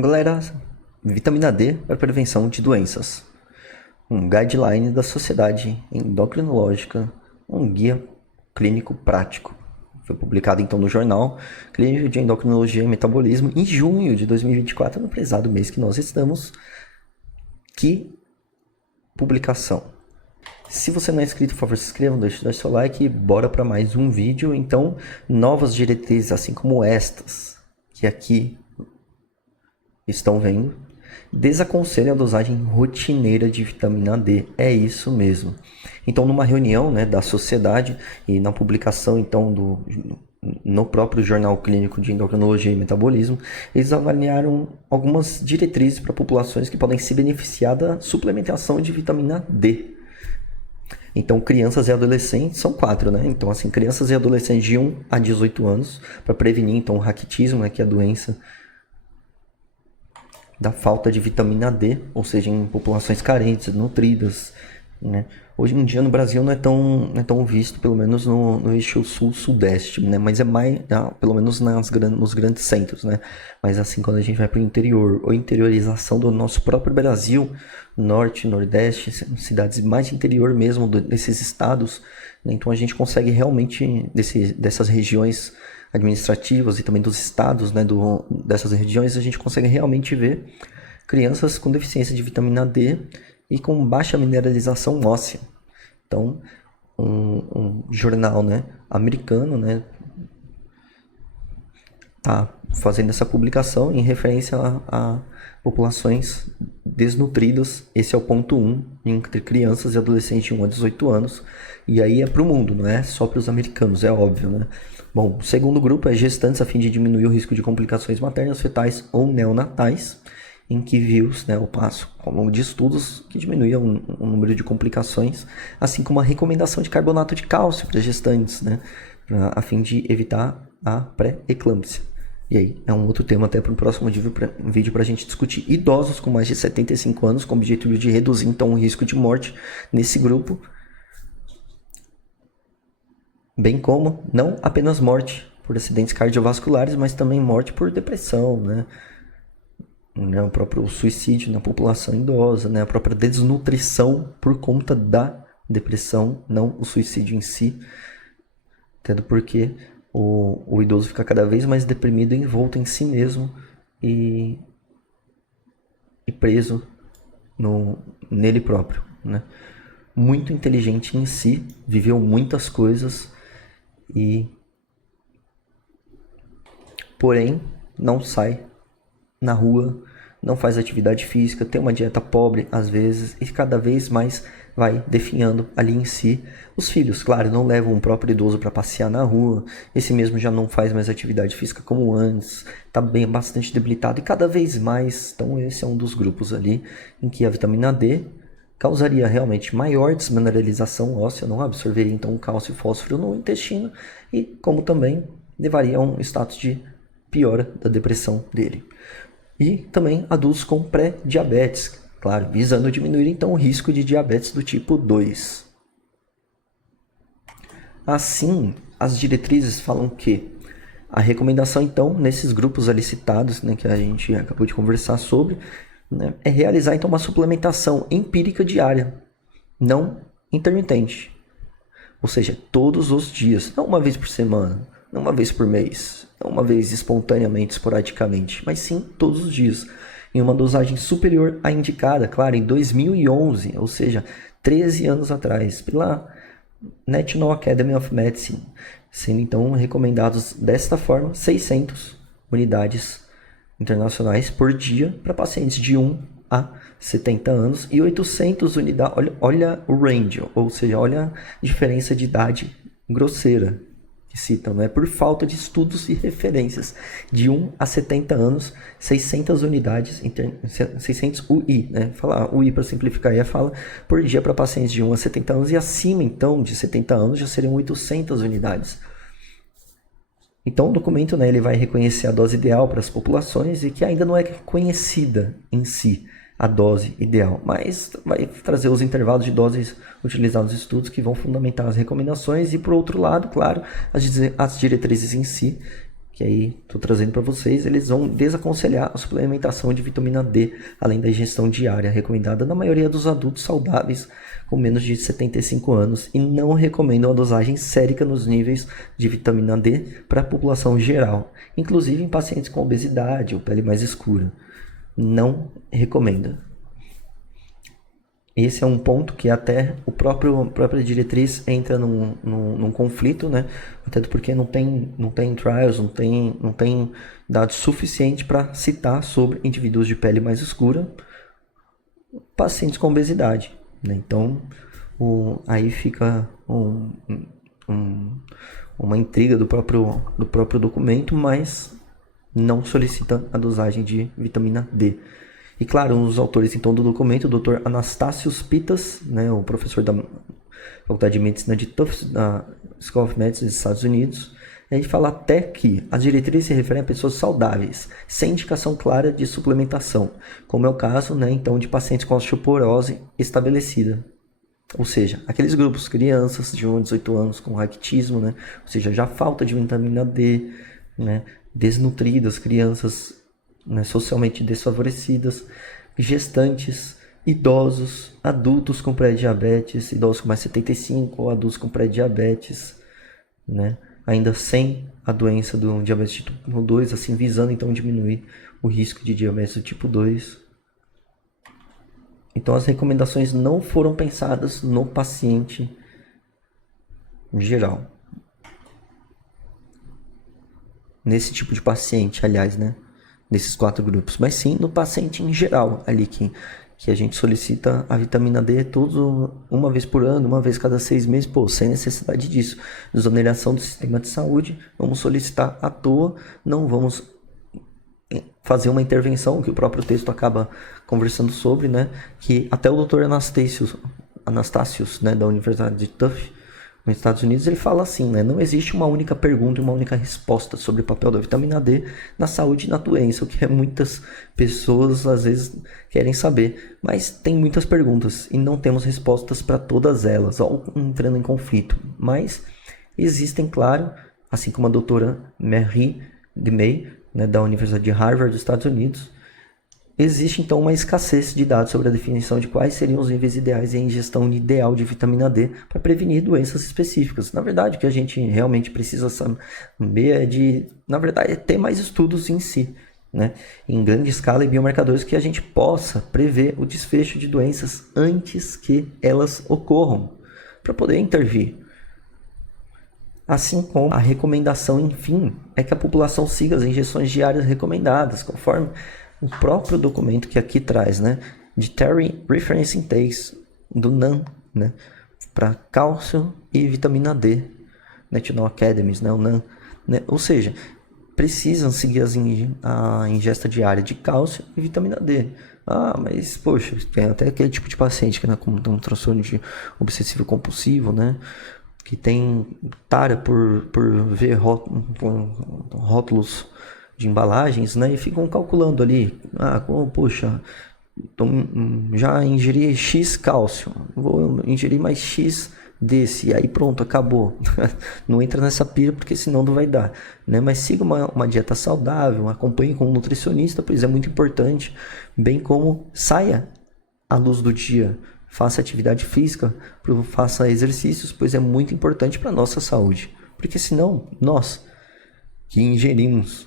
Galera, vitamina D para prevenção de doenças. Um guideline da Sociedade Endocrinológica, um guia clínico prático. Foi publicado então no Jornal Clínico de Endocrinologia e Metabolismo em junho de 2024, no prezado mês que nós estamos. Que publicação! Se você não é inscrito, por favor, se inscreva, deixe seu like e bora para mais um vídeo. Então, novas diretrizes, assim como estas, que aqui estão vendo, desaconselham a dosagem rotineira de vitamina D. É isso mesmo. Então, numa reunião, né, da sociedade e na publicação então no próprio Jornal Clínico de Endocrinologia e Metabolismo, eles avaliaram algumas diretrizes para populações que podem se beneficiar da suplementação de vitamina D. Então, crianças e adolescentes são 4, né? Então, assim, crianças e adolescentes de 1 a 18 anos, para prevenir, então, o raquitismo, né, que é a doença da falta de vitamina D, ou seja, em populações carentes, nutridas, né? Hoje em dia no Brasil não é tão visto, pelo menos no eixo sul-sudeste, né? Mas é mais, pelo menos nos grandes centros, né? Mas assim, quando a gente vai para o interior, ou interiorização do nosso próprio Brasil, norte, nordeste, cidades mais de interior mesmo desses estados, né? Então a gente consegue realmente, dessas regiões administrativas e também dos estados, né, dessas regiões, a gente consegue realmente ver crianças com deficiência de vitamina D e com baixa mineralização óssea. Então, um jornal, né, americano, né, tá fazendo essa publicação em referência a populações desnutridas. Esse é o ponto 1, entre crianças e adolescentes de 1 a 18 anos. E aí é para o mundo, não é só para os americanos, é óbvio, né? Bom, o segundo grupo é gestantes a fim de diminuir o risco de complicações maternas, fetais ou neonatais, em que viu-se, né, o passo ao longo de estudos que diminuía o número de complicações, assim como a recomendação de carbonato de cálcio para gestantes, né, a fim de evitar a pré-eclâmpsia. E aí, é um outro tema até para o próximo vídeo para a gente discutir. Idosos com mais de 75 anos, com o objetivo de reduzir então o risco de morte nesse grupo, bem como não apenas morte por acidentes cardiovasculares, mas também morte por depressão, né? O próprio suicídio na população idosa, né? A própria desnutrição por conta da depressão, não o suicídio em si, tendo porque o idoso fica cada vez mais deprimido, envolto em si mesmo e preso nele próprio, né? Muito inteligente em si, viveu muitas coisas e porém não sai na rua, não faz atividade física, tem uma dieta pobre às vezes e cada vez mais vai definhando ali em si. Os filhos, claro, não levam o próprio idoso para passear na rua, esse mesmo já não faz mais atividade física como antes, está bastante debilitado e cada vez mais. Então esse é um dos grupos ali em que a vitamina D causaria realmente maior desmineralização óssea, não absorveria então o cálcio e fósforo no intestino e como também levaria a um status de piora da depressão dele. E também adultos com pré-diabetes, claro, visando diminuir então o risco de diabetes do tipo 2. Assim, as diretrizes falam que a recomendação então, nesses grupos ali citados, né, que a gente acabou de conversar sobre, né, é realizar então uma suplementação empírica diária, não intermitente. Ou seja, todos os dias, não uma vez por semana, não uma vez por mês, não uma vez espontaneamente, esporadicamente, mas sim todos os dias, em uma dosagem superior à indicada, claro, em 2011, ou seja, 13 anos atrás, pela National Academy of Medicine, sendo então recomendados desta forma 600 unidades internacionais por dia para pacientes de 1 a 70 anos e 800 unidades, olha o range, ou seja, olha a diferença de idade grosseira que citam, né? Por falta de estudos e referências, de 1 a 70 anos, 600 unidades, 600 UI, né? Falar UI para simplificar aí a fala, por dia para pacientes de 1 a 70 anos e acima então de 70 anos já seriam 800 unidades. Então o documento, né, ele vai reconhecer a dose ideal para as populações e que ainda não é conhecida em si a dose ideal, mas vai trazer os intervalos de doses utilizados nos estudos que vão fundamentar as recomendações e, por outro lado, claro, as diretrizes em si que aí estou trazendo para vocês, eles vão desaconselhar a suplementação de vitamina D, além da ingestão diária recomendada na maioria dos adultos saudáveis com menos de 75 anos e não recomendam a dosagem sérica nos níveis de vitamina D para a população geral, inclusive em pacientes com obesidade ou pele mais escura. Não recomenda. Esse é um ponto que até a própria diretriz entra num conflito, né? Até porque não tem trials, não tem dados suficientes para citar sobre indivíduos de pele mais escura, pacientes com obesidade, né? Então, aí fica uma intriga do próprio documento, mas não solicita a dosagem de vitamina D. E claro, um dos autores então do documento, o Dr. Anastasios Pittas, né, o professor da Faculdade de Medicina de Tufts, da School of Medicine dos Estados Unidos, ele fala até que as diretrizes se referem a pessoas saudáveis, sem indicação clara de suplementação, como é o caso, né, então, de pacientes com osteoporose estabelecida. Ou seja, aqueles grupos, crianças de 1 a 18 anos com raquitismo, né, ou seja, já falta de vitamina D, né, desnutridas, crianças, né, socialmente desfavorecidas, gestantes, idosos, adultos com pré-diabetes, idosos com mais 75 ou adultos com pré-diabetes, né, ainda sem a doença do diabetes tipo 2, assim, visando então diminuir o risco de diabetes do tipo 2. Então as recomendações não foram pensadas no paciente geral. Nesse tipo de paciente, aliás, né? Nesses 4 grupos, mas sim no paciente em geral, ali que a gente solicita a vitamina D uma vez por ano, uma vez cada 6 meses, sem necessidade disso. Desoneração do sistema de saúde, vamos solicitar à toa, não vamos fazer uma intervenção, que o próprio texto acaba conversando sobre, né? Que até o Dr. Anastasios, né, da Universidade de Tufts, nos Estados Unidos, ele fala assim, né? Não existe uma única pergunta e uma única resposta sobre o papel da vitamina D na saúde e na doença, o que muitas pessoas às vezes querem saber. Mas tem muitas perguntas e não temos respostas para todas elas, ou entrando em conflito. Mas existem, claro, assim como a doutora Marie Demey, né, da Universidade de Harvard, dos Estados Unidos, existe então uma escassez de dados sobre a definição de quais seriam os níveis ideais e a ingestão ideal de vitamina D para prevenir doenças específicas. Na verdade, o que a gente realmente precisa saber é ter mais estudos em si, né, em grande escala e biomarcadores que a gente possa prever o desfecho de doenças antes que elas ocorram, para poder intervir. Assim como a recomendação, enfim, é que a população siga as injeções diárias recomendadas, conforme o próprio documento que aqui traz, né, de Terry Reference Intakes, do NAN, né, para cálcio e vitamina D, National Academies, né, o NAN, né, ou seja, precisam seguir a ingesta diária de cálcio e vitamina D. Ah, mas, poxa, tem até aquele tipo de paciente que, né, como tem um transtorno de obsessivo compulsivo, né, que tem tara por ver rótulos de embalagens, né, e ficam calculando ali, poxa, já ingeri X cálcio, vou ingerir mais X desse, e aí pronto, acabou. Não entra nessa pira, porque senão não vai dar, né? Mas siga uma dieta saudável, acompanhe com um nutricionista, pois é muito importante, bem como saia à luz do dia, faça atividade física, faça exercícios, pois é muito importante para a nossa saúde, porque senão nós que ingerimos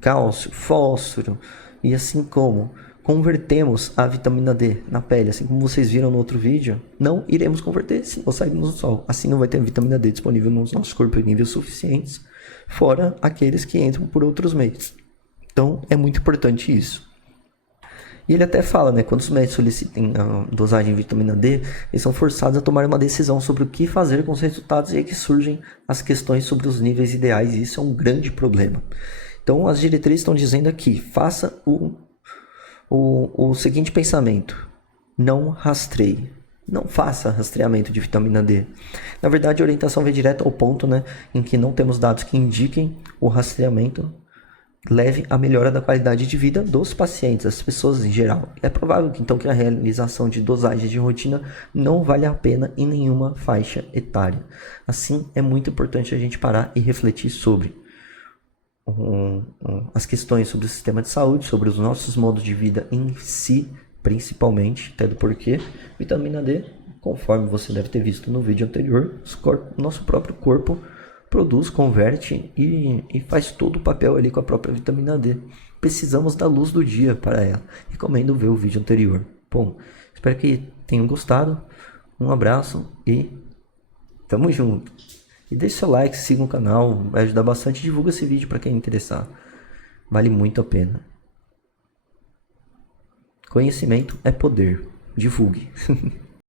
cálcio, fósforo e assim como convertemos a vitamina D na pele, assim como vocês viram no outro vídeo, não iremos converter se não sairmos do sol. Assim não vai ter vitamina D disponível nos nossos corpos em níveis suficientes, fora aqueles que entram por outros meios. Então é muito importante isso. E ele até fala, né, quando os médicos solicitam a dosagem de vitamina D, eles são forçados a tomar uma decisão sobre o que fazer com os resultados, e aí que surgem as questões sobre os níveis ideais, e isso é um grande problema. Então as diretrizes estão dizendo aqui, faça o seguinte pensamento: não rastreie, não faça rastreamento de vitamina D. Na verdade, a orientação vem direto ao ponto, né, em que não temos dados que indiquem o rastreamento leve à melhora da qualidade de vida dos pacientes, das pessoas em geral. É provável que, então, que a realização de dosagens de rotina não vale a pena em nenhuma faixa etária. Assim, é muito importante a gente parar e refletir sobre as questões sobre o sistema de saúde, sobre os nossos modos de vida em si, principalmente, até do porquê. Vitamina D, conforme você deve ter visto no vídeo anterior, nosso próprio corpo produz, converte e faz todo o papel ali com a própria vitamina D. Precisamos da luz do dia para ela. Recomendo ver o vídeo anterior. Bom, espero que tenham gostado. Um abraço e tamo junto. E deixe seu like, siga o canal, vai ajudar bastante. Divulga esse vídeo para quem interessar. Vale muito a pena. Conhecimento é poder. Divulgue.